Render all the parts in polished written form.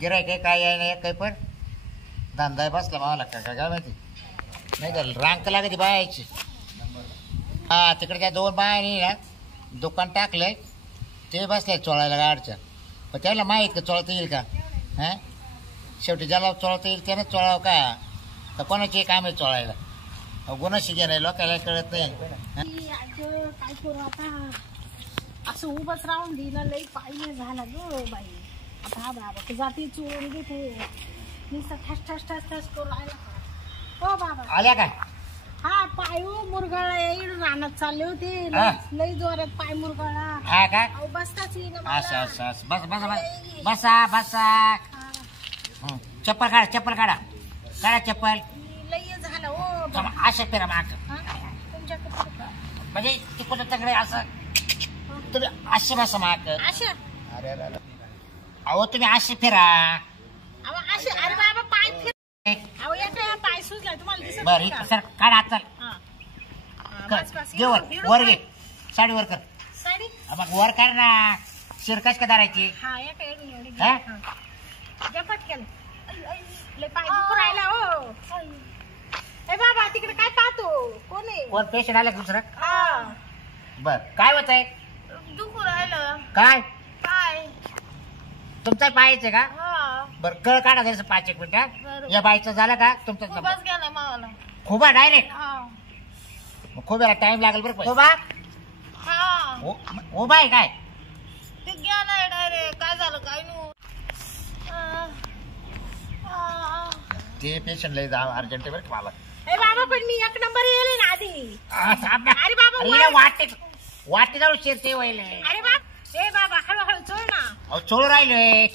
गिरायक आहे काय आहे नाही काही पण धंदा बसला मावाला काय माहिती नाही का रांक लागते बायाची. हा तिकडे त्या 2 बायानी ना दुकान टाकलंय ते बसले चोळायला गाडच्या. पण त्याला माहीत का चोळता येईल का? हां शेवटी ज्याला चोळता येईल त्याने चोळावं का? तर कोणाचे काम आहे चोळायला? गुन्हा शिके नाही लोकांना कळत नाही. काय करू आता असं उभंच राहून दिलं लई पाहिजे झाला ग बाई. आता हा बाबा जाती चोळून घेते नुसतं ठस ठस ठस ठस करू राहिला. हो बाबा आल्या काय? हा पाय मुरगाळा येईल रानात चालले होते लई जोरात पाय मुरगाळा. हा का? बसताच येईन असं असं असं बस बस बस बसा बसा. चप्पल काढा चप्पल काढा काढा चप्पल. लई झालं हो असे फिरा माग तुमच्याकडे म्हणजे तिकडे तगडे असं तुम्ही असे बसा माग. अशा अरे अरे अहो तुम्ही असे फिरा. असे अरे बाबा पाय फिर अहो या पाय सुजलाय तुम्हाला दिसत बरं नाही सर काढा हात बस घे वर घे साडी वर कर. साडी मग वर कर ना शिरकाश का धरायची. हा या काय एवढी हा जपट केलं लय पाय दुखू राहिला हो. ए बाबा तिकडे काय पाहतो कोण आहे? कोण पेशंट आला दुसरं? हा बर काय होत आहे? दुखू राहिलं काय पाय. तुमचा पाहायचं का? हा बरं कळ काढा द्यायचं 5 एक मिनिटं. या बाईचं झालं का तुमचं? खूपच गेला मावाला. खुबा डायरेक्ट हा खुब्याला टाइम लागेल बरं. खुबा हा उभा आहे काय? ते गेलाय डायरेक्ट. काय झालं काय नु ते पेशंट लय जा अर्जंट बरं मला. ए बाबा पण मी 1 नंबर येईल ना आधी. अरे बाबा वाटे जाऊ शिरते वहिले. अरे बाप ए बाबा हळूहळू चोळ ना. अहो चोळ राहिलोय.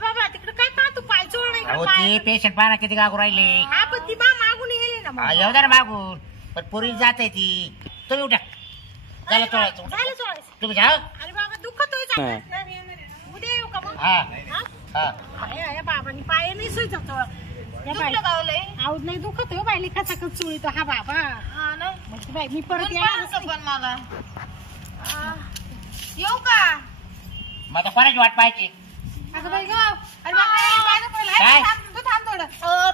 बाबा तिकडे काय पाहतो पाय चोळ नाही अहो ते पेशंट पाहा किती गागू राहिले. हा पण ती बा मागून येईल ना. येऊ द्या ना मागून पण पूर्वी जात आहे ती. तुम्ही उठा झालं चोळायचं. झालं चोळायचं. तुम्ही जाऊ. अरे बाबा दुखतोय उद्या येऊ का मग? हा हा या बाबांनी पाय नाही सुईचा चोळ. आऊत नाही दुखत हो बाई लिखाचाकच चोळीतो हा बाबा. हा ना बाई मी परत पण मला येऊ का? माझा कोणाची वाट पाहायची? अगं बाई गं अरे बाबा काय? तू थांब थोडं.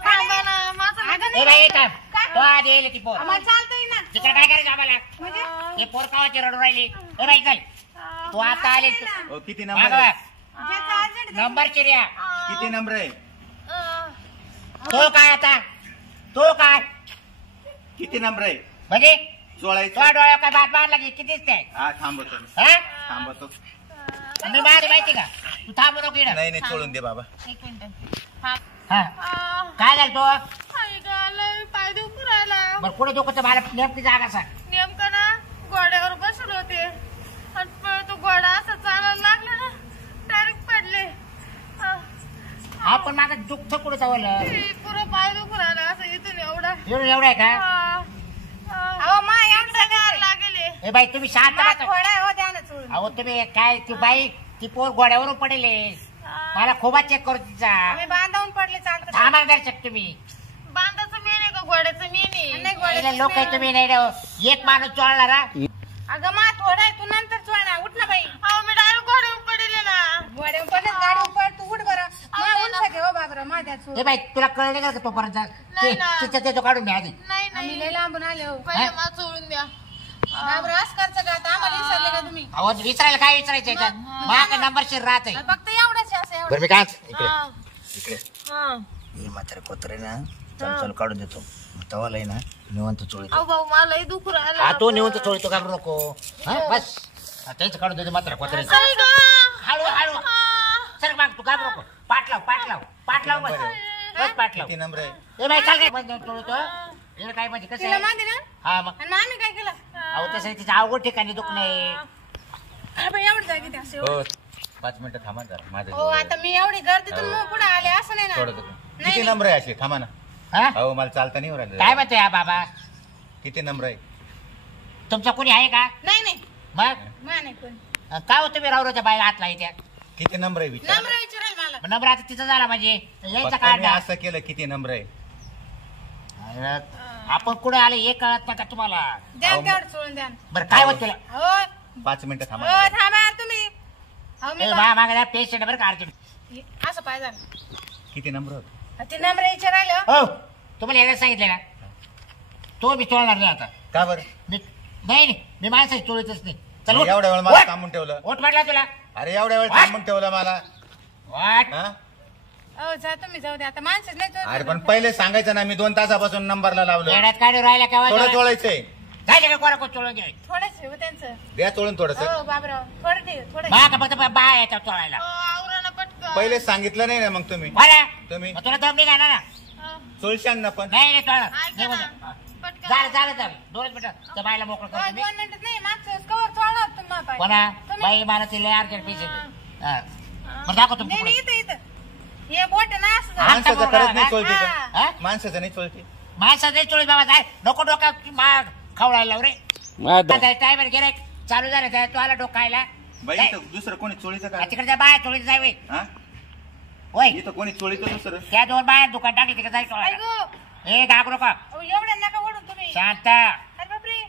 थांबा ना माझं ए बाई थांब. तो आज येईल ती पोर. आम्हाला चालतंय ना. तिकडे काय करायचं आम्हाला? म्हणजे हे पोर कावाची रडू राहिली. ए बाई चल तू आता आले. किती नंबर आहे? नंबर चिऱ्या किती नंबर आहे? तो काय आता? तो काय किती नंबर आहे? म्हणजे चोळायचं. तो डोळ्यावर काय बात मारला की कितीच ते? हा थांबतो हा थांबतो. मी मारे माहिती का? तू थांब नको इकडं. नाही नाही चोळून दे बाबा. 1 मिनिट. हा काय झालं तो? पाय दुखू राहिला. बरं पुढे दुखत मला नेमकी जागा सांग. नेमकं ना घोड्यावर बसले होते आणि तो घोडा असं चालायला लागला ना डायरेक्ट पडले. आपण मागे दुःख कुठं चावलं? पुरं पाय दुखू राहिला असं इथून एवढा. एवढं आहे का? लागेले. ए बाई तुम्ही शांत बसा. घोडा हो द्या ना चोळून. अहो तुम्ही काय ती बाई ती पोर घोड्यावरून पडेल. मला खोबा चेक करू तिचा. आम्ही बांधावून पडले चालतं. आम्हाला दर्शक तुम्ही बांधाचं मेन आहे का घोड्याचं मेन आहे? लोक आहे तुम्ही नाही राव. एक माणूस चोळणारा. अगं मा थोडा आहे तू नंतर चोळणार. उठ ना बाई. मी डायरेक्ट घोड्यावर पडले ना. घोड्यावर पडले गाडीवर पड तू उठ बरं. हो बाबरा माझ्या चोळ. ए बाई तुला कळलं का तोपर्यंत तिचा काढून द्या आधी. नाही नाही लय लांबून आले हो. पहिले मला चोळून द्या. बाबरा असं करचं का? आम्हाला विसरले का तुम्ही? अहो विचारायला काय विचारायचं माझा नंबर शिर राहत फक्त एवढंच असं एवढं. बरं मी काय इकडे हा मी म्हातारे कोत्रे ना चल काढून देतो. तवाला आहे ना निवंत चोळीतो. अहो भाऊ मलाही दुखू राहिला. हा तो निवंत चोळीतो घाबरू नको. हा बस त्याच काढून देतो म्हातारे कोत्रे. हळू हळू सर मग तू घाबरू नको. पाठ लाव बस बस पाठ लाव. किती नंबर आहे? ए बाई चाल काय चोळतो. हिला काय म्हणजे कसं माहिती ना. हा मग आम्ही काय केलं? अहो तसं तिच्या अवघड ठिकाणी दुख नाही. एवढं जागी ते असं हो 5 मिनिटं थांबा जरा माझं. हो आता मी एवढी गर्दीतून मग पुढे आले असं नाही ना. थोडं किती नंबर आहे असे? थांबा ना. हा हो मला चालता नाही राहिलं. काय म्हणतोय हा बाबा? किती नंबर आहे? तुमचा कोणी आहे का? नाही मग नाही कोण. काय होतं मी रावराच्या बायला हात लावी त्या किती नंबर आहे विचार. नंबर विचाराल मला. नंबर आता तिचा झाला म्हणजे यायचा फक्त काढ मी असं केलं किती नंबर आहे? आपण कुठे आले हे कळत नाही का तुम्हाला? द्या तेवढं सोडून द्या. बरं काय होत तुला? हो 5 मिनिटं हो थांबा थांबा यार तुम्ही. हो मी मागे पेशंट बरं का अर्जंट. असं पाहिजे झालं. किती नंबर होते ते नंबर विचारायला हो तुम्हाला यायला सांगितलं ना तो मी चोळणार नाही आता. का बरं नाही मी माणसाची चोळीतच नाही. चल मग एवढ्या वेळ मला थांबून ठेवलं. ओट म्हटला तुला. अरे एवढ्या वेळ What? थांबून ठेवलं मला. वाट हा? हो जा तुम्ही जाऊ दे आता माणसं नाही चोळत. अरे पण पहिले सांगायचं ना मी 2 तासापासून नंबरला लावलं. येड्यात काढून राहिला थोडं केव्हा चोळायचंय. जायचं का कोणा कोण चोळून घे. थोडंच आहे हो त्यांचं. द्या चोळून थोडस. हो बाबराव थोडं ठेव थोडं. बा का फक्त बाय येतात चोळायला. हो आवरा ना पटकन. पहिले सांगितलं नाही ना मग तुम्ही बरं मग तुला दम नाही घालणार ना. हो. चोळशान ना पण. नाही नाही चोळणार. ऐका निघून ना. जा. पटकन. चालेल 2 मिनिटं त्या बाईला मोकळं हो, करतो मी. 2 मिनिटं नाही मागचं कवर चोळणार तुम्ही पाय. कोणा तुम्ही- बाई मला ती लय अर्जंट पैसे दे. हा. बरं दाखव तुमचं नाही पुढे. इथं हे बोट ना असं हा. झालं. माणसाचं करत नाही चोळते हा. का हा? माणसाचं नाही चोळते. माणसाचं नाही चोळीत बाबा जाय नको डोका माग खवळायला लाव रे. टायमर गेले चालू झालं त्या तू आला डोकायला. बाई इथं दुसरं कोणी चोळीचं का तिकडे त्या बाया चोळीत जाय होय. हा? होय इथं कोणी चोळीचं दुसरं. त्या 2 बाया दुकान टाकली तिकडे जाय चोळायला. ऐगो. ए घाबरू नका अहो, एवढ्या नका ओढून तुम्ही. शांत. अरे बापरे.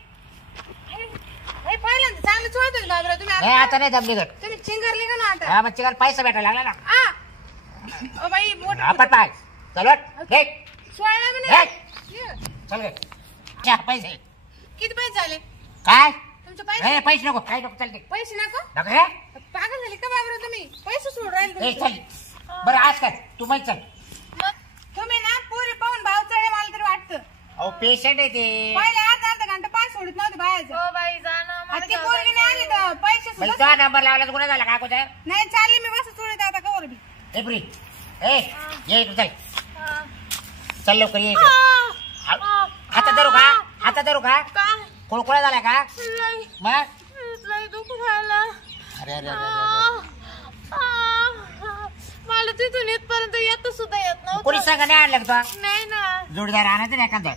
हे पहिल्यांदा चांगलं चोळतोय बाबरा तुम्ही नाही आता नाही दमली गट. तुम्ही चिंगरली का ना आता. हा मग चिकाल पैसा भेटायला लागला ना. आ. ओ बाई बोट आपण पाय चलवट घे सोळा हे. मिनिट. चल गे घ्या पैसे. किती पैसे झाले काय तुमचे पैसे? ए पैसे नको काय नको चालते पैसे नको नको रे. पागल झाले का बाबरा तुम्ही पैसे सोडून राहिले ए तुमचे. चल बरं आज काय तू माहिती चल. मग तुम्ही ना पुरी पाहून भाव चढे मला तरी वाटतं. अहो पेशंट आहे ते. पहिले अर्धा घंटा पाय सोडत नव्हते बाहेरचं. हो बाई जाणं आता ती पोरगी नाही आली तर पैसे म्हणजे सुद्धा- तो नंबर लावला तर गुन्हा झाला का कुठे नाही चालली मी बस चोळीत आता कवर बी. एप्री ए ये तू चल चल लवकर ये इकडं. हातात धरू का हातात धरू का काय कुळकुळा झाला का लई मग लई दुःख झालं. अरे अरे अरे, अरे मला तिथून इथपर्यंत येत सुद्धा येत कोणी नव्हतं. सांगा नाही आणलं का तो नाही ना जोडीदार आणायचं नाही एखादा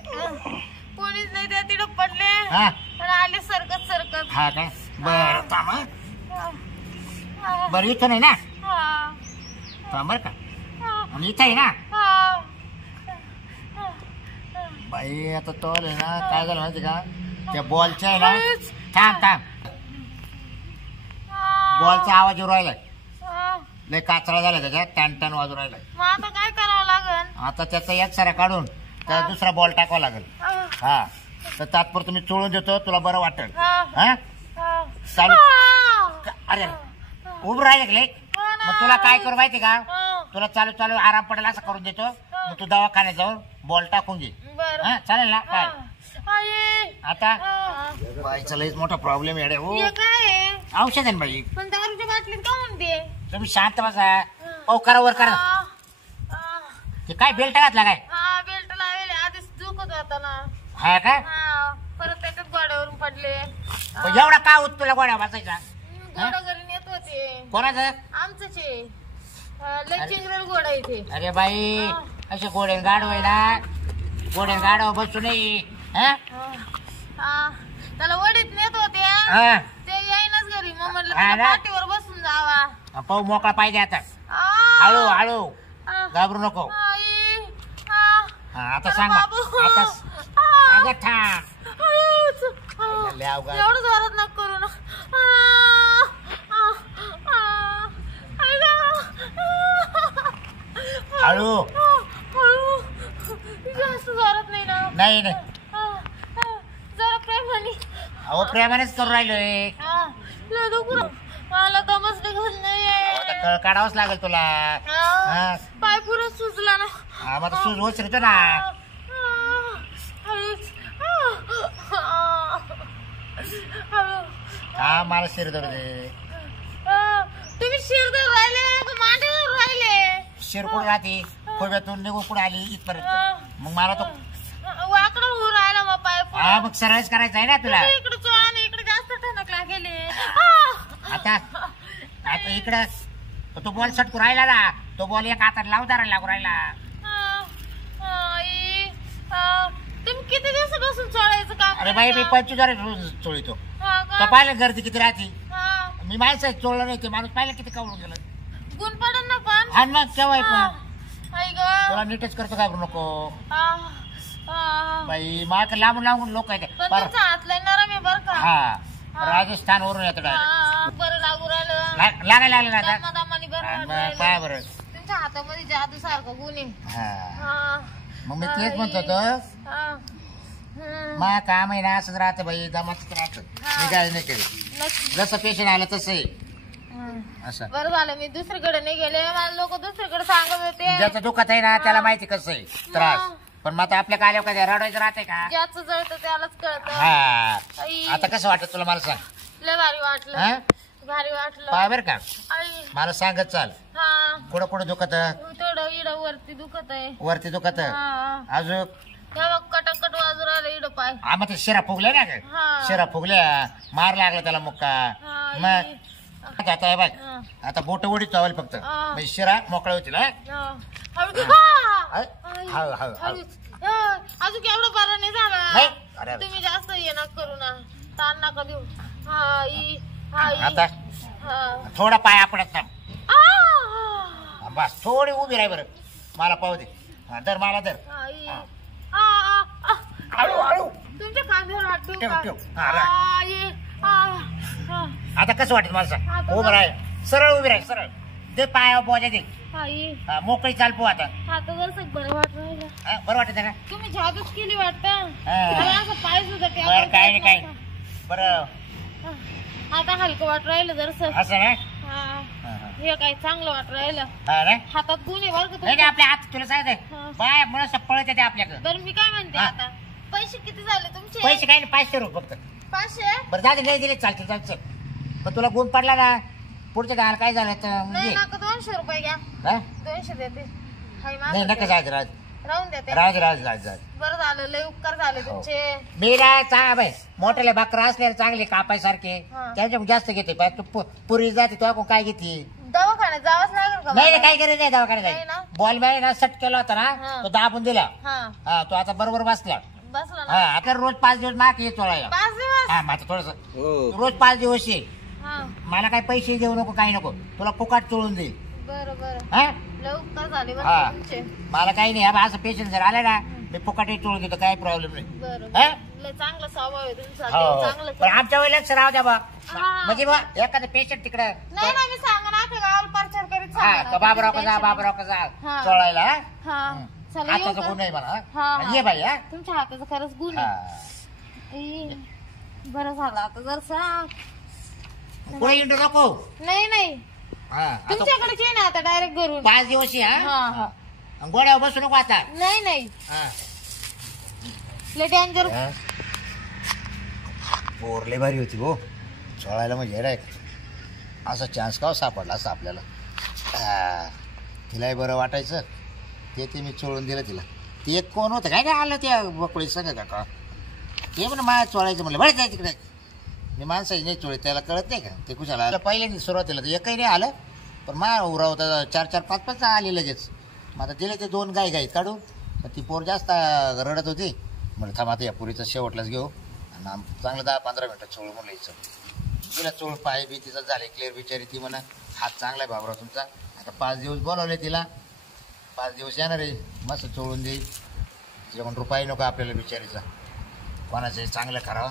कोणीच नाही त्या तिकडं पडले हा आणि आले सरकत सरकत. हा काय बरं थांब हं. हा. बरं इथं नाही ना हा. थांब बरं का हा. आणि इथं आहे ना हा. बाई आता तो आहे ना काय झालं माहिती का त्या बॉलच्या आहे ना थांब थांब बॉलचा आवाज येऊ राहिलाय हा. लय काचरा झाला त्याच्यात टन टन वाजू राहिलाय मग आता काय करावं लागल? आता त्याचा एक सारा काढून त्या दुसरा बॉल टाकावा लागेल हा तर तात्पुरतं मी चोळून देतो तुला बरं वाटेल हा. हा हा. चालू हा. अरे उभं राहिले ले मग तुला काय करू माहिती का हा. तुला चालू चालू आराम पडेल असं करून देतो मग तू दवाखान्यात जाऊन बॉल टाकून घे बरं. हा चालेल ना काय आई. आता हा. बाईचा लयच मोठा प्रॉब्लेम आहे रे हो हे काय आहे? औषध आहे ना बाई पण दारूच्या बाटलीत का म्हणते? तुम्ही शांत बसा ओ करा वर करा हा. हा. ते काय बेल्ट घातला काय हा बेल्ट लावले आधीच दुखत होता ना. हा का हा परत त्याच्यात गोड्यावरून पडले. मग एवढा का होत तुला गोळ्या बसायचा गोडा घरी नेत होते कोणाचं आमचंच आहे. लय चिंगरेल गोडा इथे. अरे बाई असे गोड्यान गाडव आहे ना गोड्यान गाडव बसू नये हा हा. त्याला वडीत नेत होते हा ते येईनच घरी मग म्हटलं हा त्याला ना. पाठीवर बसून जावा. पाहू मोकळा पाहिजे आता आ. हळू हळू आ. घाबरू नको आई. आ. हा आता अरे सांगा बाबू. आता आ. अगं थांब. आयुच. लय अवघड. एवढं जोरात नका करू ना. हळू हळू जास्त जोरात नाही ना. नाही नाही जरा प्रेमाने. अहो प्रेमानेच करू राहिलोय लय दुखू मला दमच निघत नाहीये. आता कळ काढावंच लागेल तुला हा. पाय पुरं सुजला ना. हा मग सूज उचलतो ना हळूच. हळू. हा मला शिर धरू दे तुम्ही शिरदर राहिले का मांडीवर राहिले? शिर कुठं राहते खोब्यातून निघून कुठं आली इथपर्यंत मग मला तो वाकडं होऊन राहिला मग पाय पुढं. हा मग सरळच करायचं आहे ना तुला इकडे चोळा आणि इकडे जास्त ठणकला गेले. आता आता इकडं तो बॉल सटकू राहिला ना तो बॉल एक हातात लावून धरायला लागू राहिला तुम्ही किती दिवसापासून चोळायचं काम अरे बाई मी करता? 25 चोळीतो हा तो का? पाहिलं गर्दी किती राहते हा. मी माणसं चोळलं नाही ते माणूस पाहिलं किती कवळून गेलं गुण पडन ना पण. आणि मग केव्हा हा. पण आई गं. तुला नीटच करतो घाबरू नको हा. हा. बाई माग लांबून लांबून लोक आहेत पण बरं तुमचा हात लय नरम आहे बरं का. हा राजस्थानवरून येतो डायरेक्ट हा, बरं लागू राहिलं लागायला लागलं ना आता दमादमानी बरं आणि वाटू मग राहिलं. काय बरं तुमच्या हातामध्ये जादू सारखं गुण आहे. हा हा. मग मी तेच म्हणतो तो हा. हं. मा काम आहे ना असंच राहतं बाई दमातच राहतं मी काय नाही केलं नक्की. जसं पेशंट आलं तसं आहे हं. असं बरं झालं मी दुसरीकडे नाही गेले मला लोक दुसरीकडे सांगत होते ज्याचं दुखत आहे ना त्याला माहिती कसं आहे त्रास पण मग आता आपल्या काल्यावर काय रडायचं राहते का ज्याचं जळतं त्यालाच कळतं. हा आई. आता कसं वाटत तुला मला सांग लय भारी वाटलं हा भारी वाटलं पाय बरं का आई. मला सांगत चाल हा कुठं कुठं दुखत थोडं इड वरती दुखत आहे. वरती दुखत हा. अजून हे बघ कटकट वाजू राहिलं इड पाय. हा मग ते शिरा फुगले ना ग हा. शिरा फुगल्या मार लागला त्याला मुक्का हा, मग आता हे बघ हा. आता बोट उडीत चावल फक्त हा. म्हणजे शिरा मोकळा होतील हा? हा. हळू हा. आई. हळू, हळू, हळू. हळूच. हा. अजून केवढं बरं नाही नाही? झालं अरे, अरे. तुम्ही जास्त ये ना करू ना ताण नका देऊ. आई. आई. आता हा. थोडा पाय आपडत थांब आ. बस थोडी उभी राही बरं मला पाहू दे हा, धर मला धर आई. हा. आ, आ, आ. हळू हळू तुमच्या खांद्यावर हात ठेवू ठेव, का? ठेव. हा, राख. आई. आ. आ. आता कसं वाटेल मला सांग आता उभं राह सरळ उभी राह सरळ दे पायावर बोजा दे आई. हा, मोकळी चाल पो आता आता जर बरं वाटत राहिलं हा, बरं वाटत का तुम्ही जादूच केली वाटतं हा. मला असं पाय सुद्धा बरं काय नाही काय बरं आता हलकं वाट राहिलं जरसं. असं ना हा. हा, हा. हे काय चांगलं वाट राहिलं हा ना हातात गुण आहे बरं का नाही तुमच्या. नाही, आपल्या हात तुला हा. सांगते बाय मला पळत येते आपल्याकडे बरं मी काय म्हणते हा. आता पैसे किती झाले तुमचे? पैसे काय नाही 500 रुपये फक्त 500. बरं जाते नाही दिले चालतील चालतं पण तुला गुण पडला ना पुढच्या गायला काय झालं तर नाही ये. नका 200 रुपये घ्या. हा? 200 देते. हाय नाही माझं नका ते. जायचं राज राहून देते. राज राज राज राज बरं झालं लय उपकार झाले हो. तुमचे. मी ना बाय मोठ्याला भाकरा असले चांगले कापायसारखे हा. त्याच्या जास्त घेते पण तू पुरी जाते तो काय घेते दवाखान्यात जावंच लागेल का नाही मला? नाही काही गरज नाही दवाखान्यात नाही जायची. ना? बॉल बॅग ना सट केला होता हा. ना तो दाबून दिला हा हा तो आता बरोबर बसला बसला हा ना आता रोज 5 दिवस माग ये चोळायला 5 दिवस. हा माझं थोडस हो रोज 5 दिवस ये हा मला काही पैसे देऊ नको काही नको तुला फुकाट चोळून दे बरं बरं हा लय उपकार झाले बरं हा. का तुमचे. मला काही नाही हा, असं पेशंट जर आले ना मी फुकाट चोळून देतो काही प्रॉब्लेम नाही बरं हा? लय चांगला स्वभाव आहे तुमचा. हो देव चांगलं पण आमच्या वेळेला लक्ष राहू द्या बा हा. म्हणजे बा एखादं पेशंट तिकडे नाही नाही मी सांगा ना अख्ख्या गावाला प्रचार करीत हा सांगा का बाबराव का जा बाबराव का जा हा. चोळायला हा? हा चला येऊ हाताचा का? गुण नाही मला हा, हा? हा. ये बाई हा तुमच्या हाताचं खरंच गुण हा. आहे. ई, बरं झालं आता जर सांग. पुढे इंटू नको नाही नाही हा आता तुमच्याकडेच ये ना आता डायरेक्ट घरून. 5 दिवस ये हा हा हा आणि गोड्यावर बसू नको आता नाही नाही हा लय डेंजर. बोरले भारी होती हो चोळायला म्हणजे रे असा चान्स का सापडला असं आपल्याला हा. तिलाही बरं वाटायचं ते मी चोळून दिलं तिला ते एक कोण होतं काय नाही आलं त्या बकळी सगळं का ते पण मला चोळायचं म्हणलं बरं जाय तिकडे मी माणसाची नाही चोळी त्याला कळत नाही का ते कुशाला आलं पहिल्यांदा सुरुवातीला तर एकही नाही आलं पण मा उरा होता 4-4 5-5 आले लगेच मग आता दिले ते 2 गाई काढून पण ती पोर जास्त रडत होती म्हणलं थांब आता या पुरीचं शेवटलाच घेऊ आणि चांगलं 10-15 मिनिटं चोळ म्हणलं यायचं तिला चोळ पाय बी तिचं झाले क्लिअर बिचारी ती म्हणा हात चांगला आहे बाबरा तुमचा आता 5 दिवस बोलावले तिला 5 दिवस येणार आहे मस्त चोळून देईल तिच्याकडून रुपये नको आपल्याला बिचारीचा कोणाचं चांगलं करावं